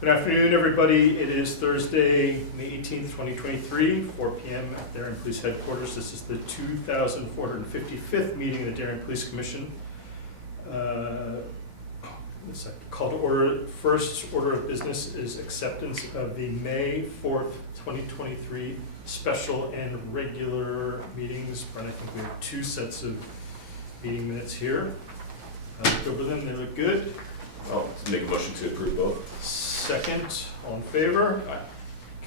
Good afternoon, everybody. It is Thursday, May 18th, 2023, 4 p.m. at Darien Police Headquarters. This is the 2,455th meeting of the Darien Police Commission. Call to order. First order of business is acceptance of the May 4th, 2023 special and regular meetings. But I think we have two sets of meeting minutes here. I looked over them. They look good. I'll make a motion to approve both. Second, all in favor? Aye.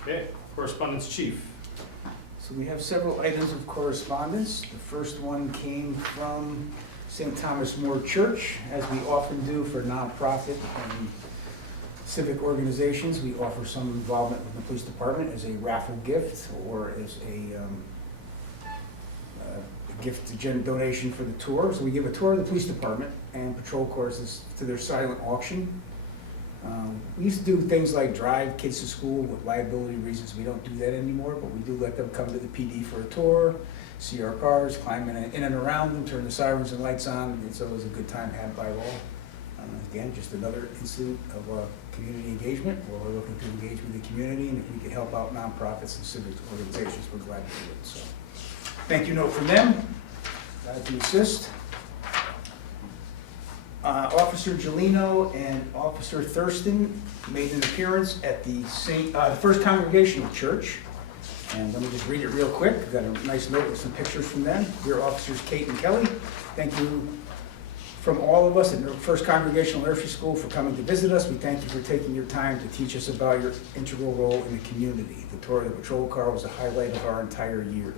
Okay, correspondence chief. So we have several items of correspondence. The first one came from St. Thomas More Church, as we often do for nonprofit and civic organizations. We offer some involvement with the police department as a raffle gift or as a gift donation for the tour. So we give a tour of the police department and patrol cars to their silent auction. We used to do things like drive kids to school with liability reasons. We don't do that anymore, but we do let them come to the PD for a tour, see our cars, climb in and around them, turn the sirens and lights on. It's always a good time had by all. Again, just another incident of community engagement where we're looking to engage with the community, and if we can help out nonprofits and civic organizations, we're glad to do it. So, thank you note from them. Glad to assist. Officer Gelino and Officer Thurston made an appearance at the First Congregational Church. And let me just read it real quick. I've got a nice note with some pictures from them. Dear Officers Kate and Kelly, thank you from all of us at First Congregational Nursery School for coming to visit us. We thank you for taking your time to teach us about your integral role in the community. The tour of the patrol car was a highlight of our entire year.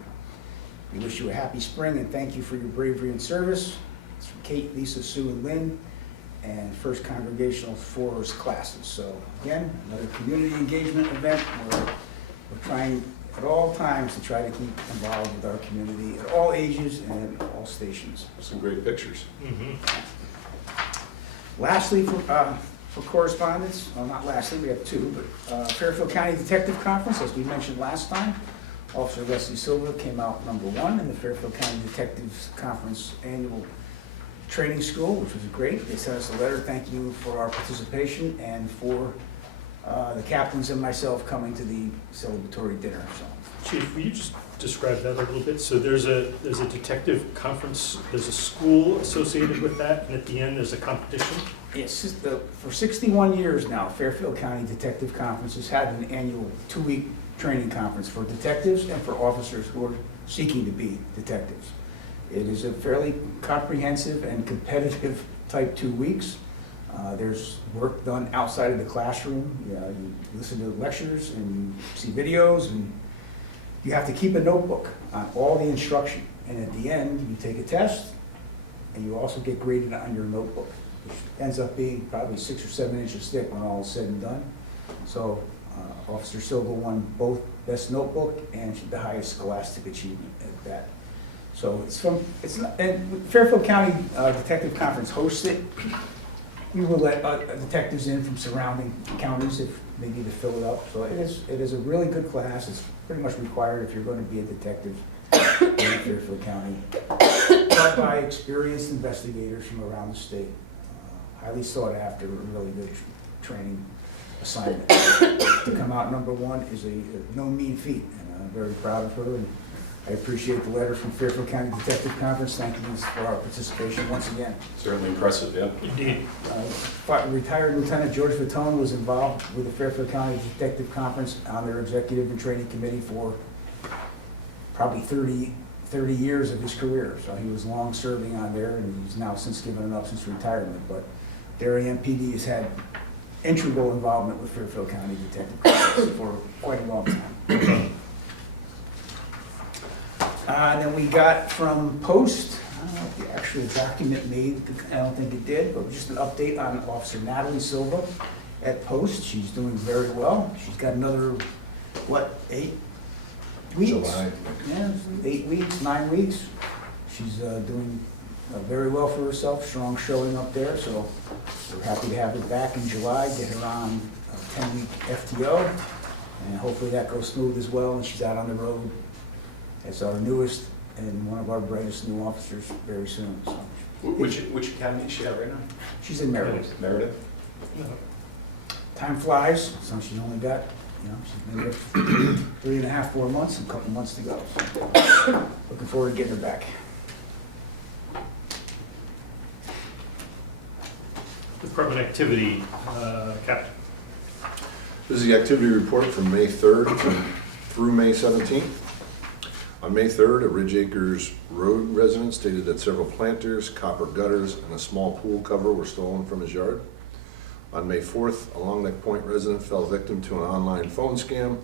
We wish you a happy spring and thank you for your bravery and service. It's from Kate, Lisa, Sue, and Lynn, and First Congregational Forest classes. So again, another community engagement event where we're trying at all times to try to keep involved with our community at all ages and at all stations. Some great pictures. Lastly, for correspondence, well, not lastly, we have two, but Fairfield County Detective Conference, as we mentioned last time, Officer Leslie Silva came out number one in the Fairfield County Detectives Conference annual training school, which was great. They sent us a letter thanking you for our participation and for the captains and myself coming to the celebratory dinner. So, Chief, will you just describe that a little bit? So there's a detective conference, there's a school associated with that, and at the end there's a competition? yes, for 61 years now, Fairfield County Detective Conference has had an annual 2-week training conference for detectives and for officers who are seeking to be detectives. It is a fairly comprehensive and competitive type 2 weeks. There's work done outside of the classroom. You listen to lectures and you see videos, and you have to keep a notebook on all the instruction. And at the end, you take a test, and you also get graded on your notebook, which ends up being probably 6 or 7 inches thick when all is said and done. So Officer Silva won both Best Notebook and the highest scholastic achievement at that. So and Fairfield County Detective Conference hosts it. We will let detectives in from surrounding counties if they need to fill it up. So it is a really good class. It's pretty much required if you're going to be a detective in Fairfield County. Taught by experienced investigators from around the state. Highly sought after, really good training assignment. To come out number one is a no mean feat, and I'm very proud of her. And I appreciate the letter from Fairfield County Detective Conference. Thank you for our participation once again. Certainly impressive, yeah. Indeed. Retired Lieutenant George Fatone was involved with the Fairfield County Detective Conference on their executive and training committee for probably 30 years of his career. So he was long serving on there, and he's now since given it up since retirement. But Darien PD has had integral involvement with Fairfield County Detective Conference for quite a long time. And then we got from Post, I don't know if the actual document made, I don't think it did, but just an update on Officer Natalie Silva at Post. She's doing very well. She's got another, 8 weeks? July. Yeah, 8 weeks, 9 weeks. She's doing very well for herself, strong showing up there, so we're happy to have her back in July, get her on a 10-week FTO, and hopefully that goes smooth as well, and she's out on the road as our newest and one of our brightest new officers very soon. So Which academy is she at right now? she's in Meredith. Meredith? No. Time flies, so she's only got, she's been there for 3.5, 4 months, and a couple months to go. So, looking forward to getting her back. Department activity, Captain. This is the activity report from May 3rd through May 17th. On May 3rd, a Ridge Acres Road resident stated that several planters, copper gutters, and a small pool cover were stolen from his yard. On May 4th, a Long Neck Point resident fell victim to an online phone scam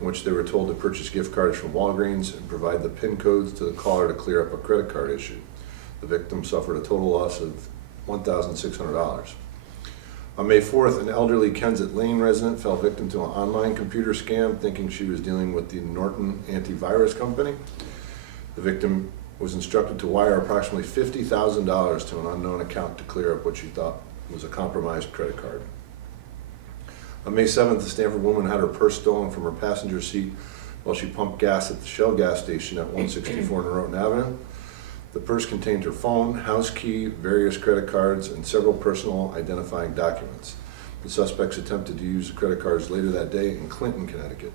in which they were told to purchase gift cards from Walgreens and provide the PIN codes to the caller to clear up a credit card issue. The victim suffered a total loss of $1,600. On May 4th, an elderly Kensett Lane resident fell victim to an online computer scam thinking she was dealing with the Norton antivirus company. The victim was instructed to wire approximately $50,000 to an unknown account to clear up what she thought was a compromised credit card. On May 7th, a Stanford woman had her purse stolen from her passenger seat while she pumped gas at the Shell gas station at 164 Norotan Avenue. The purse contained her phone, house key, various credit cards, and several personal identifying documents. The suspects attempted to use the credit cards later that day in Clinton, Connecticut.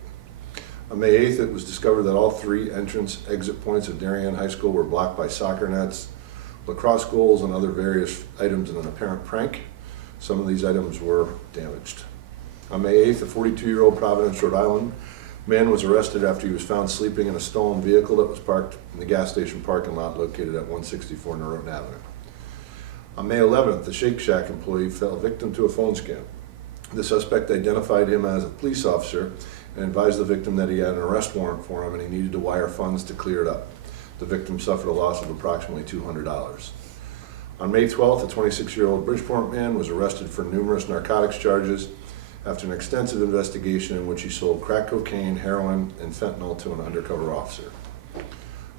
On May 8th, it was discovered that all 3 entrance/exit points of Darien High School were blocked by soccer nets, lacrosse goals, and other various items in an apparent prank. Some of these items were damaged. On May 8th, a 42-year-old Providence, Rhode Island man was arrested after he was found sleeping in a stolen vehicle that was parked in the gas station parking lot located at 164 Norotan Avenue. On May 11th, the Shake Shack employee fell victim to a phone scam. The suspect identified him as a police officer and advised the victim that he had an arrest warrant for him and he needed to wire funds to clear it up. The victim suffered a loss of approximately $200. On May 12th, a 26-year-old Bridgeport man was arrested for numerous narcotics charges after an extensive investigation in which he sold crack cocaine, heroin, and fentanyl to an undercover officer.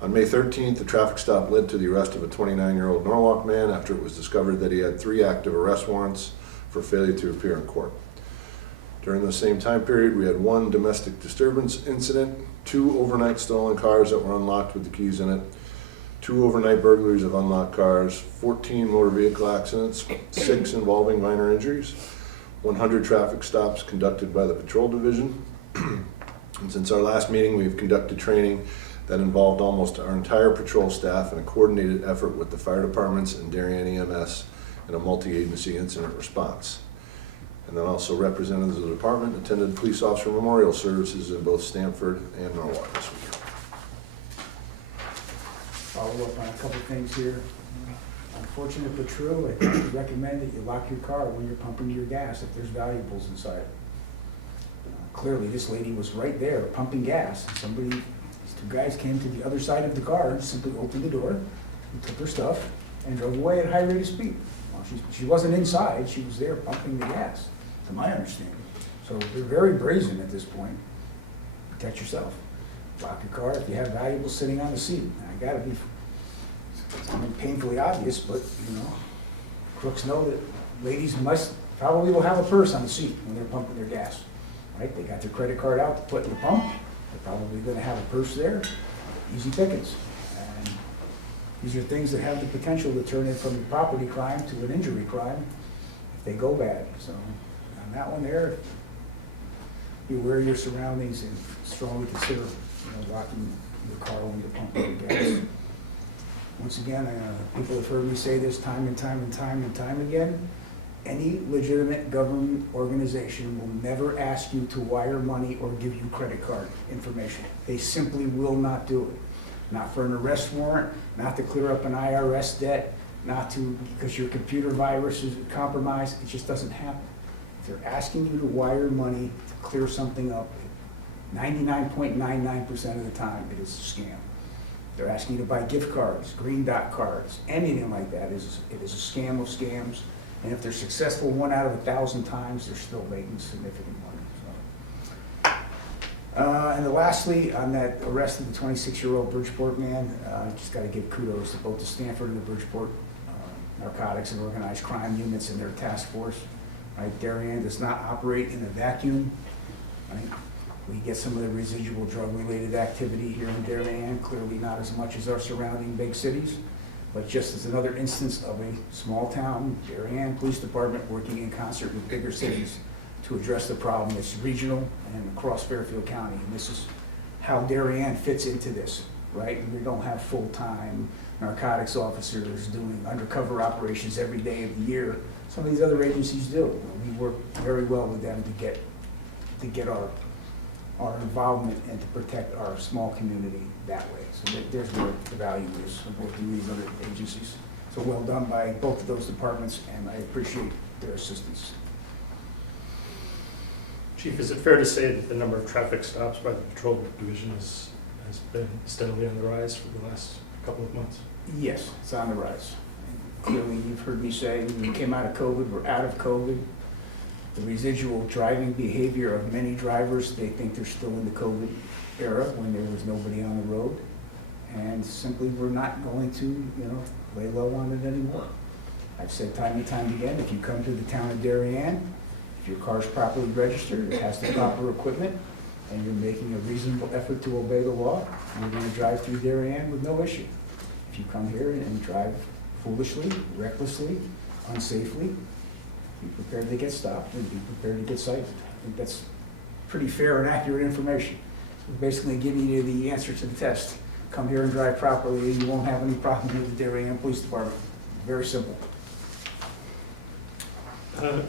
On May 13th, the traffic stop led to the arrest of a 29-year-old Norwalk man after it was discovered that he had 3 active arrest warrants for failure to appear in court. During the same time period, we had 1 domestic disturbance incident, 2 overnight stolen cars that were unlocked with the keys in it, 2 overnight burglaries of unlocked cars, 14 motor vehicle accidents, 6 involving minor injuries, 100 traffic stops conducted by the Patrol Division. And since our last meeting, we've conducted training that involved almost our entire patrol staff in a coordinated effort with the fire departments and Darien EMS in a multi-agency incident response. And then also representatives of the department attended police officer memorial services in both Stamford and Norwalk this week. Follow up on a couple things here. Unfortunate but true, I recommend that you lock your car when you're pumping your gas if there's valuables inside. Clearly, this lady was right there pumping gas. And these 2 guys came to the other side of the car and simply opened the door, and took her stuff, and drove away at a high rate of speed. Well, she wasn't inside, she was there pumping the gas, to my understanding. So they're very brazen at this point. Protect yourself. Lock your car if you have valuables sitting on the seat. I gotta be painfully obvious, but crooks know that ladies probably will have a purse on the seat when they're pumping their gas, right? They got their credit card out to put in the pump. They're probably going to have a purse there. Easy pickings. And these are things that have the potential to turn it from a property crime to an injury crime if they go bad. So on that one there, be aware of your surroundings and strongly consider locking your car when you're pumping your gas. Once again, people have heard me say this time and time again. Any legitimate government organization will never ask you to wire money or give you credit card information. They simply will not do it. Not for an arrest warrant, not to clear up an IRS debt, not to because your computer virus is compromised. It just doesn't happen. If they're asking you to wire money to clear something up, 99.99% of the time it is a scam. They're asking you to buy gift cards, green dot cards, anything like that. It is a scam of scams. And if they're successful 1 out of 1,000 times, they're still making significant money. And then lastly, on that arrest of the 26-year-old Bridgeport man, I just got to give kudos to both the Stanford and the Bridgeport narcotics and organized crime units and their task force. Right? Darien does not operate in a vacuum. Right? We get some of the residual drug-related activity here in Darien, clearly not as much as our surrounding big cities, but just as another instance of a small town, Darien Police Department working in concert with bigger cities to address the problem. It's regional and across Fairfield County, and this is how Darien fits into this, right? We don't have full-time narcotics officers doing undercover operations every day of the year. Some of these other agencies do. We work very well with them to get our involvement and to protect our small community that way. So there's where the value is of working with these other agencies. So well done by both of those departments, and I appreciate their assistance. Chief, is it fair to say that the number of traffic stops by the patrol division has been steadily on the rise for the last couple of months? Yes, it's on the rise. And clearly, you've heard me say, we came out of COVID, we're out of COVID. The residual driving behavior of many drivers, they think they're still in the COVID era when there was nobody on the road. And simply, we're not going to, lay low on it anymore. I've said time and time again, if you come to the town of Darien, if your car's properly registered, it has the proper equipment, and you're making a reasonable effort to obey the law, you're gonna drive through Darien with no issue. If you come here and drive foolishly, recklessly, unsafely, be prepared to get stopped and be prepared to get cited. I think that's pretty fair and accurate information. We're basically giving you the answer to the test. Come here and drive properly, and you won't have any problem with the Darien Police Department. Very simple.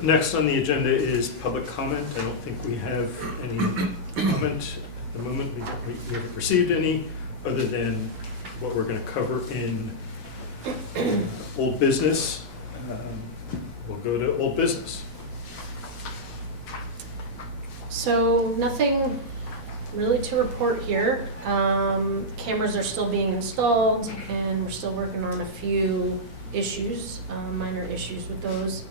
Next on the agenda is public comment. I don't think we have any comment at the moment. We haven't received any, other than what we're going to cover in old business. We'll go to old business. So nothing really to report here. Cameras are still being installed, and we're still working on a few issues, minor issues with those.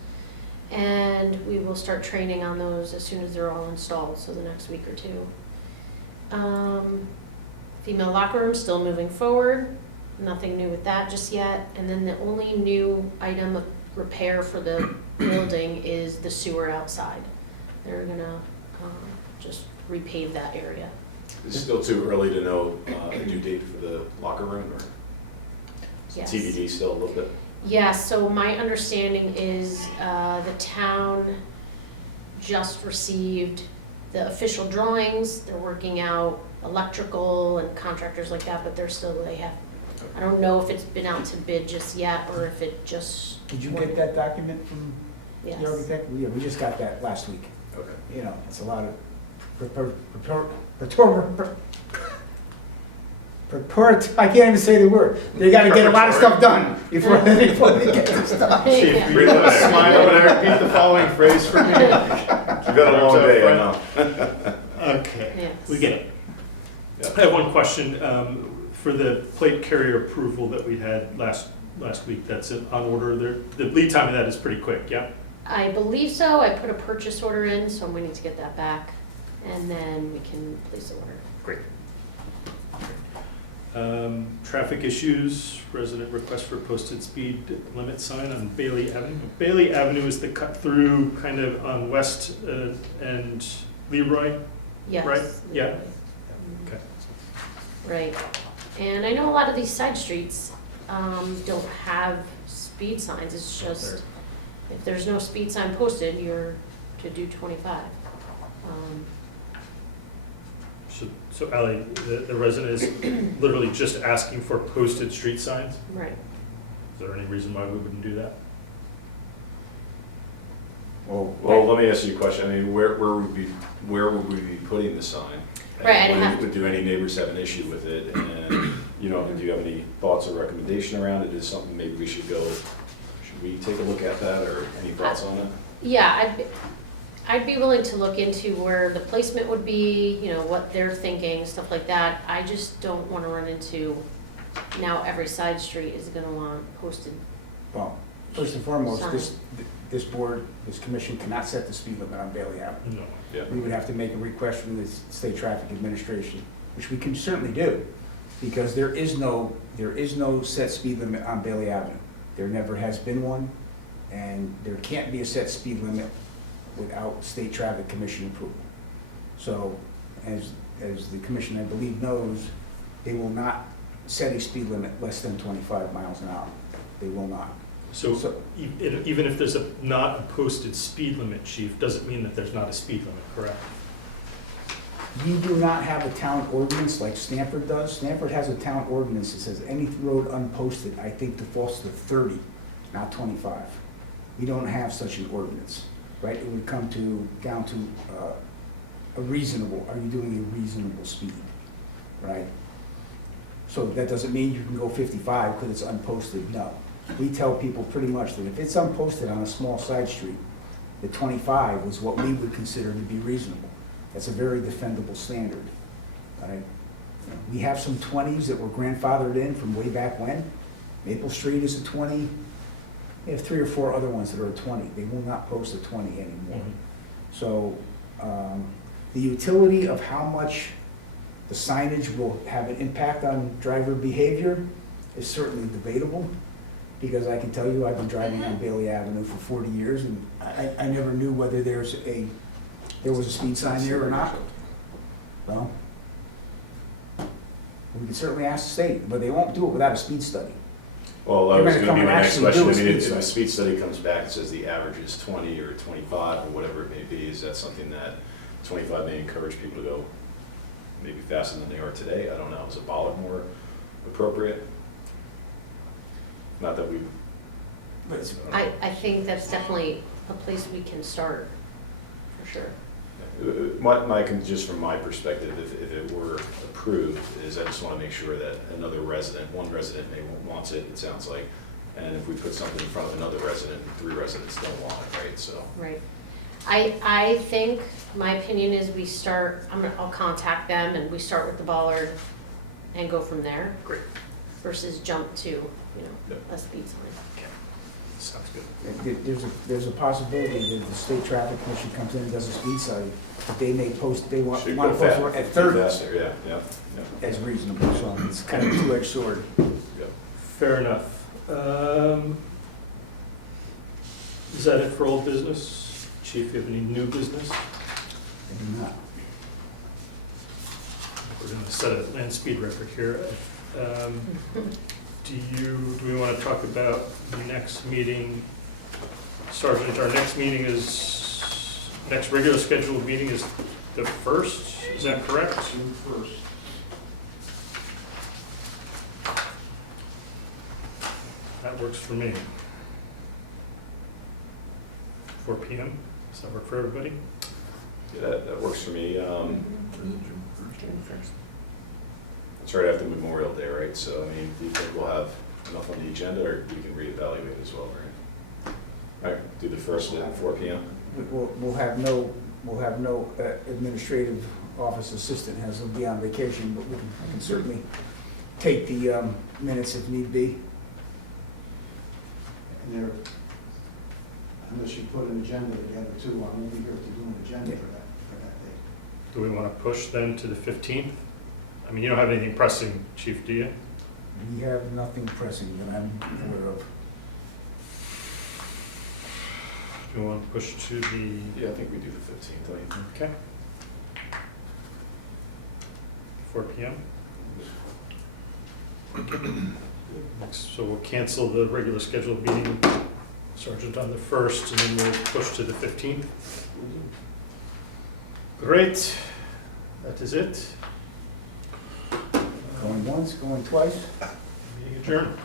And we will start training on those as soon as they're all installed, so the next week or two. Female locker room still moving forward. Nothing new with that just yet. And then the only new item of repair for the building is the sewer outside. They're gonna just repave that area. It's still too early to know a due date for the locker room, or Yes. TBD still a little bit? Yeah, so my understanding is the town just received the official drawings. They're working out electrical and contractors like that, but I don't know if it's been out to bid just yet, or if it just. Did you get that document from Yes. the architect? Yeah, we just got that last week. Okay. It's a lot of I can't even say the word. They gotta get a lot of stuff done before they get this done. Chief, Yeah. will you smile over and repeat the following phrase for me? You've got a long day, I know. Okay, Yes. we get it. Yeah. I have one question. For the plate carrier approval that we had last week, that's on order there. The lead time of that is pretty quick, yeah? I believe so. I put a purchase order in, so I'm waiting to get that back, and then we can place the order. Great. Traffic issues, resident request for posted speed limit sign on Bailey Avenue. Bailey Avenue is the cut through kind of on West and Leroy. Yes. Right, yeah. Mhm. Okay. Right. And I know a lot of these side streets don't have speed signs. It's just, if there's no speed sign posted, you're to do 25. So Ally, the resident is literally just asking for posted street signs? Right. Is there any reason why we wouldn't do that? Well, let me ask you a question. I mean, where would we be putting the sign? Right, I'd And have- do any neighbors have an issue with it? And, do you have any thoughts or recommendation around it? Is something maybe we should we take a look at that, or any thoughts on it? Yeah, I'd be willing to look into where the placement would be, what they're thinking, stuff like that. I just don't want to run into, now every side street is going to want posted. Well, first and foremost, Sign. this board, this commission cannot set the speed limit on Bailey Avenue. No. Yeah. We would have to make a request from the State Traffic Administration, which we can certainly do, because there is no set speed limit on Bailey Avenue. There never has been one, and there can't be a set speed limit without State Traffic Commission approval. So, as the commission, I believe, knows, they will not set a speed limit less than 25 miles an hour. They will not. So So- even if there's not a posted speed limit, chief, doesn't mean that there's not a speed limit, correct? We do not have a town ordinance like Stanford does. Stanford has a town ordinance that says any road unposted, I think defaults to 30, not 25. We don't have such an ordinance, right? It would come down to a reasonable, are you doing a reasonable speed, right? So that doesn't mean you can go 55 because it's unposted, no. We tell people pretty much that if it's unposted on a small side street, the 25 is what we would consider to be reasonable. That's a very defendable standard, right? We have some 20s that were grandfathered in from way back when. Maple Street is a 20. We have 3 or 4 other ones that are a 20. They will not post a 20 anymore. So the utility of how much the signage will have an impact on driver behavior is certainly debatable, because I can tell you, I've been driving on Bailey Avenue for 40 years, and I never knew whether there was a speed sign there or not. Well, we can certainly ask the state, but they won't do it without a speed study. Well, that They're was gonna gonna be come my and next actually question. do I a mean, speed if study. a speed study comes back and says the average is 20 or 25 or whatever it may be, is that something that 25 may encourage people to go maybe faster than they are today? I don't know. Is a bollard more appropriate? Not that we, But it's- I think that's definitely a place we can start, for sure. just from my perspective, if it were approved, is I just want to make sure that one resident wants it, it sounds like, and if we put something in front of another resident, 3 residents don't want it, right, so. Right. I think, my opinion is we start, I'll contact them and we start with the bollard and go from there. Great. Versus jump to, Yep. a speed sign. Sounds good. There's a possibility that the state traffic commission comes in and does a speed study, but they may post, they want to Should go post at 30 faster, yeah. as reasonable, so it's kind of a two-edged sword. Yeah. Fair enough. Is that it for old business? Chief, you have any new business? I do not. We're going to set a land speed record here. Do we want to talk about the next meeting? Sergeant, our next regular scheduled meeting is the 1st, is that correct? June 1st. That works for me. 4 p.m., does that work for everybody? Yeah, that works for me. It's right after Memorial Day, right? So, I mean, do you think we'll have enough on the agenda, or we can reevaluate as well, right? All right, do the 1st at 4 p.m.? We'll have no administrative office assistant, as he'll be on vacation, but I can certainly take the minutes if need be. And there, unless you put an agenda together too, I'm only here to do an agenda for that day. Do we want to push then to the 15th? I mean, you don't have anything pressing, Chief, do you? We have nothing pressing that I'm aware of. Do you want to push to the, Yeah, I think we do the 15th, don't you think? okay. 4 p.m.? So we'll cancel the regular scheduled meeting, Sergeant, on the 1st, and then we'll push to the 15th. Great, that is it. Going once, going twice. Meeting adjourned.